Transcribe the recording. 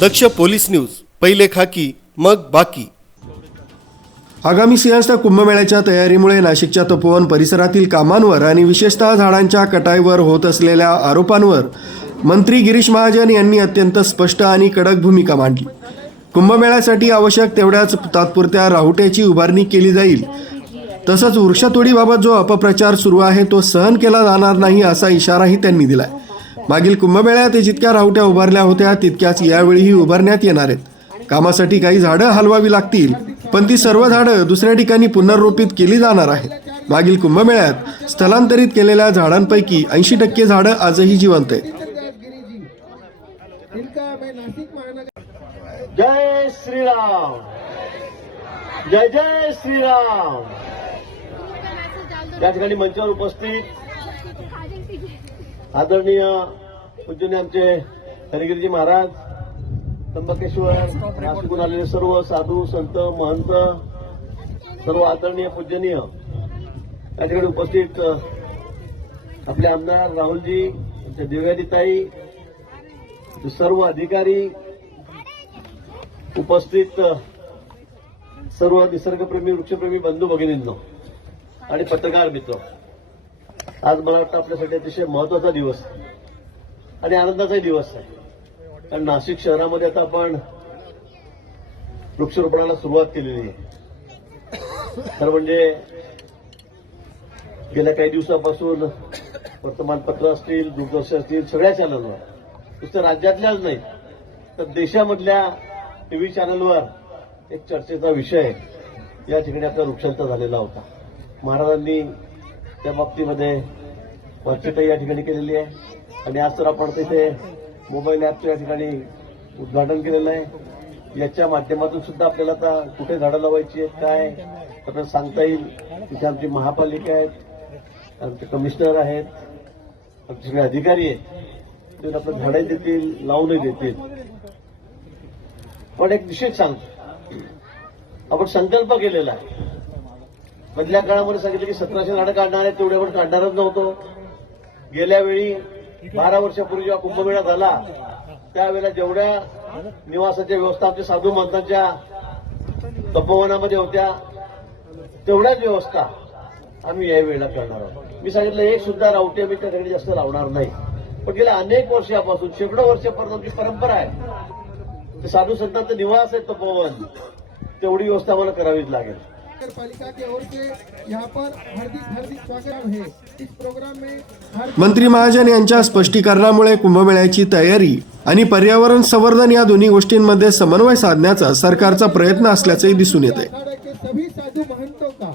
दक्ष police news, पहिले खाकी मग बाकी। आगामी सिंहस्थ कुंभमेळ्याच्या तयारीमुळे नाशिकच्या तपोवन परिसरातील कामांवर आणि विशेषतः झाडांच्या कटाईवर होत असलेल्या आरोपांवर मंत्री गिरीश महाजन यांनी अत्यंत स्पष्ट आणि कडक भूमिका मांडली। कुंभमेळ्यासाठी आवश्यक तेवढ्याच तात्पुरत्या राहुट्याची उभारणी केली जाईल, तसंच वृक्षतोडीबाबत जो अपप्रचार सुरू आहे तो सहन केला जाणार नाही असा इशाराही त्यांनी दिलाय। मागील कुंभमेळ्यात जितक्या राहुट्या उभारल्या होत्या तितक्याच यावेळीही उभारण्यात येणार आहेत। कामासाठी काही झाडं हलवावी लागतील, पण ती सर्व झाडं दुसऱ्या ठिकाणी पुनर्रोपित केली जाणार आहेत। मागील कुंभमेळ्यात स्थलांतरित केलेल्या झाडांपैकी 80% झाडं आजही जिवंत आहेत। जय श्रीराम, जय जय श्रीराम। या ठिकाणी मंचावर उपस्थित आदरणीय पूजनीय आमचे हरिगिरीजी महाराज, त्र्यंबकेश्वर, नाशिकहून आलेले सर्व साधू संत महंत, सर्व आदरणीय पूजनीय या ठिकाणी उपस्थित आपले आमदार राहुलजी, आमच्या दिव्यादिताई, सर्व अधिकारी उपस्थित, सर्व निसर्गप्रेमी वृक्षप्रेमी बंधू भगिनींनो आणि पत्रकार मित्र, आज मला वाटतं आपल्यासाठी अतिशय महत्वाचा दिवस आणि आनंदाचा दिवस आहे। कारण नाशिक शहरामध्ये आता आपण वृक्षारोपणाला सुरुवात केलेली आहे। तर म्हणजे गेल्या काही दिवसापासून वर्तमानपत्र असतील, दूरदर्शन असतील, सगळ्या चॅनलवर, नुसतं राज्यातल्याच नाही तर देशामधल्या टीव्ही चॅनलवर एक चर्चेचा विषय या ठिकाणी आपला वृक्षांतर झालेला होता। महाराजांनी त्या बाबतीमध्ये चर्चा या ठिकाणी केलेली आहे आणि आज तर आपण तिथे मोबाईल ॲपचं या ठिकाणी उद्घाटन केलेलं आहे। याच्या माध्यमातून सुद्धा आपल्याला आता कुठे झाडं लावायची आहेत, काय आपल्याला सांगता येईल। तिथे आमची महापालिका आहेत, आमचे कमिशनर आहेत, आमचे सगळे अधिकारी आहेत, ते आपल्याला झाडं देतील, लावूनही देतील। पण एक निश्चित सांगतो, आपण संकल्प केलेला आहे। मधल्या काळामध्ये सांगितलं की 1700 झाडं काढणार आहे, तेवढे आपण काढणारच नव्हतो। गेल्या वेळी 12 वर्षापूर्वी जेव्हा कुंभमेळा झाला त्यावेळेला जेवढ्या निवासाच्या व्यवस्था आमच्या साधू महंतांच्या तपोवनामध्ये होत्या तेवढ्याच व्यवस्था आम्ही या वेळेला करणार आहोत। मी सांगितलं एक सुद्धा रावटी आम्ही त्याकडे जास्त लावणार नाही, पण गेल्या अनेक वर्षापासून, शेकडो वर्षापर्यंत आमची परंपरा आहे। ते साधू संतांचं निवास आहे तपोवन, तेवढी व्यवस्था आम्हाला करावीच लागेल। पालिका की ओर से यहाँ पर हार्दिक स्वागत है। इस प्रोग्राम में मंत्री महाजन यांच्या स्पष्टीकरणामुळे कुंभमेळ्याची तयारी आणि पर्यावरण संवर्धन या दोन्ही गोष्टींमध्ये समन्वय साधण्याचा सरकारचा प्रयत्न असल्याचंही दिसून येत आहे। सभी साधु महंतों का